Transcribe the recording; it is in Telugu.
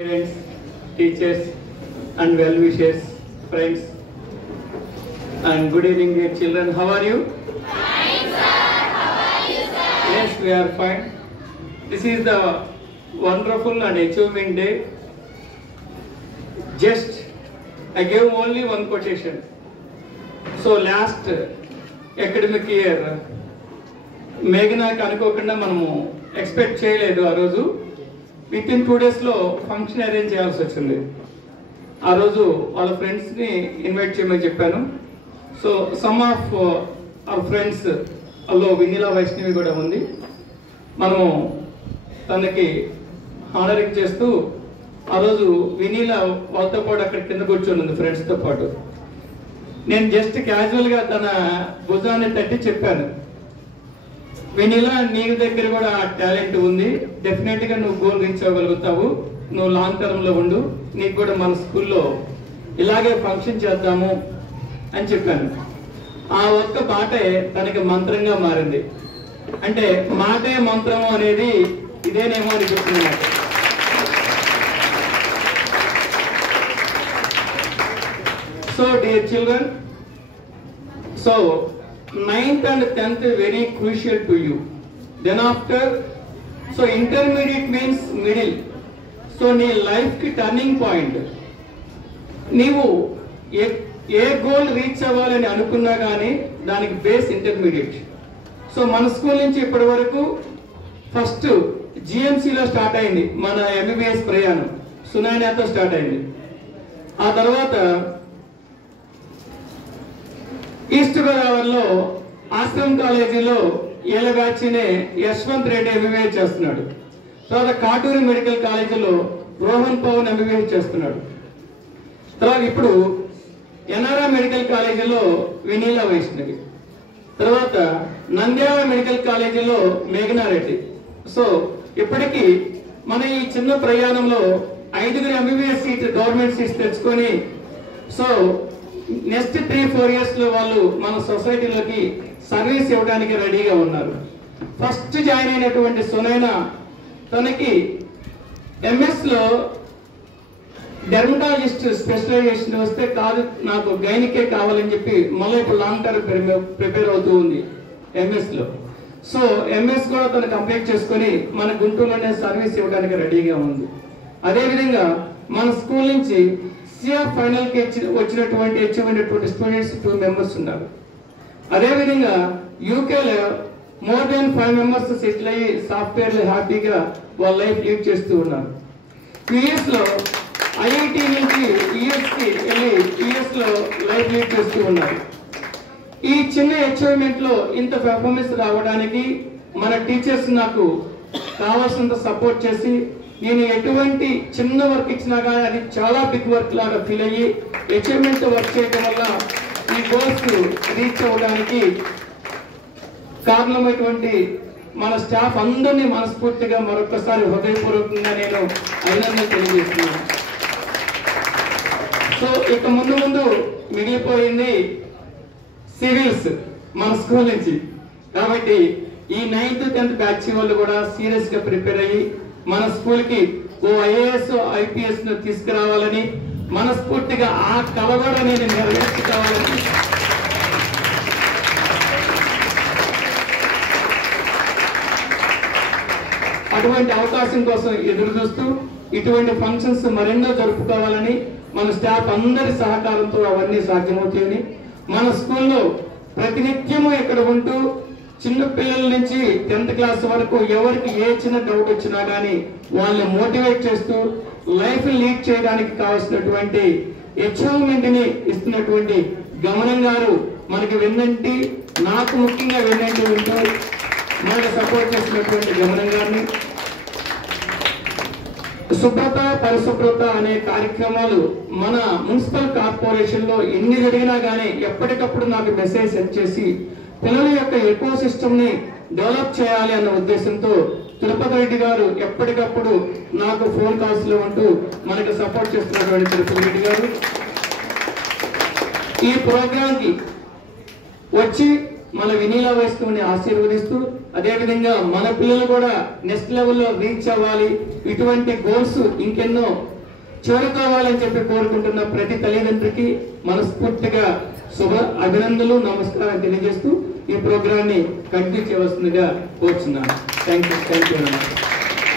Parents, teachers, and well-wishers, friends, and good evening, dear children. How are you? Fine, sir. How are you, sir? Yes, we are fine. This is the wonderful and achievement day. Just I gave only one quotation. So last academic year, మేఘనాకి అనుకోకుండా మనము ఎక్స్పెక్ట్ చేయలేదు. ఆ రోజు విత్ ఇన్ 2 daysలో ఫంక్షన్ అరేంజ్ చేయాల్సి వచ్చింది. ఆ రోజు వాళ్ళ ఫ్రెండ్స్ని ఇన్వైట్ చేయమని చెప్పాను. So some of our friends అల్లో వెన్నెల వైష్ణవి కూడా ఉంది. మనము తనకి హానరింగ్ చేస్తూ ఆ రోజు వెన్నెల వాళ్ళతో పాటు అక్కడ కింద కూర్చొని ఉంది ఫ్రెండ్స్తో పాటు. నేను జస్ట్ క్యాజువల్గా తన భుజాన్ని తట్టి చెప్పాను, వెన్నెల నీ దగ్గర కూడా టాలెంట్ ఉంది, డెఫినెట్గా నువ్వు గోల్ రీచ్ అవ్వగలుగుతావు, నువ్వు లాంగ్ టర్మ్లో ఉండు, నీకు కూడా మన స్కూల్లో ఇలాగే ఫంక్షన్ చేద్దాము అని చెప్పాను. ఆ ఒక్క మాటే తనకి మంత్రంగా మారింది. అంటే మాటే మంత్రము అనేది ఇదేనేమో అనిపిస్తుంది నాకు. So dear children, so 9th and 10th very crucial to you. Then after, so intermediate means middle. So నీ లైఫ్ కి టర్నింగ్ పాయింట్. నీవు ఏ గోల్ రీచ్ అవ్వాలని అనుకున్నా కానీ దానికి బేస్ ఇంటర్మీడియట్. సో మన స్కూల్ నుంచి ఇప్పటి వరకు ఫస్ట్ జిఎంసీలో స్టార్ట్ అయింది మన ఎంబీబీఎస్ ప్రయాణం, సునాయనాతో స్టార్ట్ అయింది. ఆ తర్వాత ఈస్ట్ గోదావరిలో ఆశ్రమ్ కాలేజీలో ఏళ్ళ బ్యాచ్నే యశ్వంత్ రెడ్డి ఎంబీబీఎస్ చేస్తున్నాడు. తర్వాత కాటూరి మెడికల్ కాలేజీలో రోహన్ పవన్ ఎంబీబీఎస్ చేస్తున్నాడు. తర్వాత ఇప్పుడు ఎన్ఆర్ఆ మెడికల్ కాలేజీలో వెన్నెల వైష్ణవి, తర్వాత నంద్యాల మెడికల్ కాలేజీలో మేఘనారెడ్డి. సో ఇప్పటికీ మన ఈ చిన్న ప్రయాణంలో 5 ఎంబీబీఎస్ సీట్ గవర్నమెంట్ సీట్స్ తెచ్చుకొని, సో నెక్స్ట్ 3-4 years లో వాళ్ళు మన సొసైటీలోకి సర్వీస్ ఇవ్వడానికి రెడీగా ఉన్నారు. ఫస్ట్ జాయిన్ అయినటువంటి సునైనా తనకి ఎంఎస్ లో డెర్మటాలజిస్ట్ స్పెషలైజేషన్ వస్తే కాదు, నాకు గైనికే కావాలని చెప్పి మళ్ళీ ఇప్పుడు లాంగ్ టర్మ్ ప్రిపేర్ అవుతూ ఉంది ఎంఎస్ లో. సో ఎంఎస్ కూడా తను కంప్లీట్ చేసుకొని మన గుంటూరులోనే సర్వీస్ ఇవ్వడానికి రెడీగా ఉంది. అదేవిధంగా మన స్కూల్ నుంచి సిఆర్ ఫైనల్ కి వచ్చినటువంటి స్టూడెంట్స్ 2 members ఉన్నారు. అదేవిధంగా యూకేలో మోర్ దెన్ 5 members సెటిల్ అయ్యి సాఫ్ట్వేర్లో హ్యాపీగా వాళ్ళ లైఫ్ లీడ్ చేస్తూ ఉన్నారు. యుఎస్ లో ఐఐటి నుంచి యుఎస్కి వెళ్ళి యుఎస్ లో లైఫ్ లీడ్ చేస్తూ ఉన్నారు. ఈ చిన్న అచీవ్మెంట్ లో ఇంత పెర్ఫార్మెన్స్ రావడానికి మన టీచర్స్ నాకు కావాల్సినంత సపోర్ట్ చేసి, నేను ఎటువంటి చిన్న వర్క్ ఇచ్చినా కానీ అది చాలా బిగ్ వర్క్ లాగా ఫీల్ అయ్యి అచీవ్మెంట్ వర్క్ చేయడం వల్ల ఈ గోల్స్ రీచ్ అవ్వడానికి కారణమైనటువంటి మన స్టాఫ్ అందరినీ మనస్ఫూర్తిగా మరొకసారి హృదయపూర్వకంగా నేను అభినందన తెలియజేస్తున్నాను. సో ఇక ముందు మిగిలిపోయింది సివిల్స్ మన స్కూల్ నుంచి. కాబట్టి ఈ 9th 10th బ్యాచ్ వాళ్ళు కూడా సీరియస్ గా ప్రిపేర్ అయ్యి మన స్కూల్ కి ఓ ఐఏఎస్ ఐపీఎస్ ను తీసుకురావాలని మనస్ఫూర్తిగా ఆ కల కూడా నేను నెరవేర్చుకోవాలని అటువంటి అవకాశం కోసం ఎదురు చూస్తూ ఇటువంటి ఫంక్షన్స్ మరెన్నో జరుపుకోవాలని మన స్టాఫ్ అందరి సహకారంతో అవన్నీ సాధ్యమవుతాయని, మన స్కూల్లో ప్రతినిత్యము ఇక్కడ ఉంటూ చిన్న పిల్లల నుంచి 10th క్లాస్ వరకు ఎవరికి ఏ చిన్న డౌట్ వచ్చినా కానీ వాళ్ళని మోటివేట్ చేస్తూ లైఫ్ లీడ్ చేయడానికి కావాల్సినటువంటి అచీవ్మెంట్ ని ఇస్తున్నటువంటి గమనం గారు మనకి వెన్నంటి, నాకు ముఖ్యంగా వెన్నంటి ఉంటూ మనకు సపోర్ట్ చేసినటువంటి గమనం గారిని, శుభ్రత పరిశుభ్రత అనే కార్యక్రమాలు మన మున్సిపల్ కార్పొరేషన్ లో ఎన్ని జరిగినా కానీ ఎప్పటికప్పుడు నాకు మెసేజ్ సెండ్ చేసి పిల్లల యొక్క ఎకో సిస్టమ్ ని డెవలప్ చేయాలి అన్న ఉద్దేశంతో తిరుపతి రెడ్డి గారు ఎప్పటికప్పుడు నాకు ఫోన్ కాల్స్ లో ఉంటూ మనకు సపోర్ట్ చేస్తున్నటువంటి తిరుపతి రెడ్డి గారు ఈ ప్రోగ్రామ్ కి వచ్చి మన వినీలా వైష్ణవిని ఆశీర్వదిస్తూ, అదేవిధంగా మన పిల్లలు కూడా నెక్స్ట్ లెవెల్లో రీచ్ అవ్వాలి, ఇటువంటి గోల్స్ ఇంకెన్నో చేరుకోవాలని చెప్పి కోరుకుంటున్న ప్రతి తల్లిదండ్రికి మనస్ఫూర్తిగా శుభ అభినందనలు, నమస్కారం తెలియజేస్తూ ఈ ప్రోగ్రాన్ని కంటిన్యూ చేయవలసిందిగా కోరుచున్నాను. Thank you.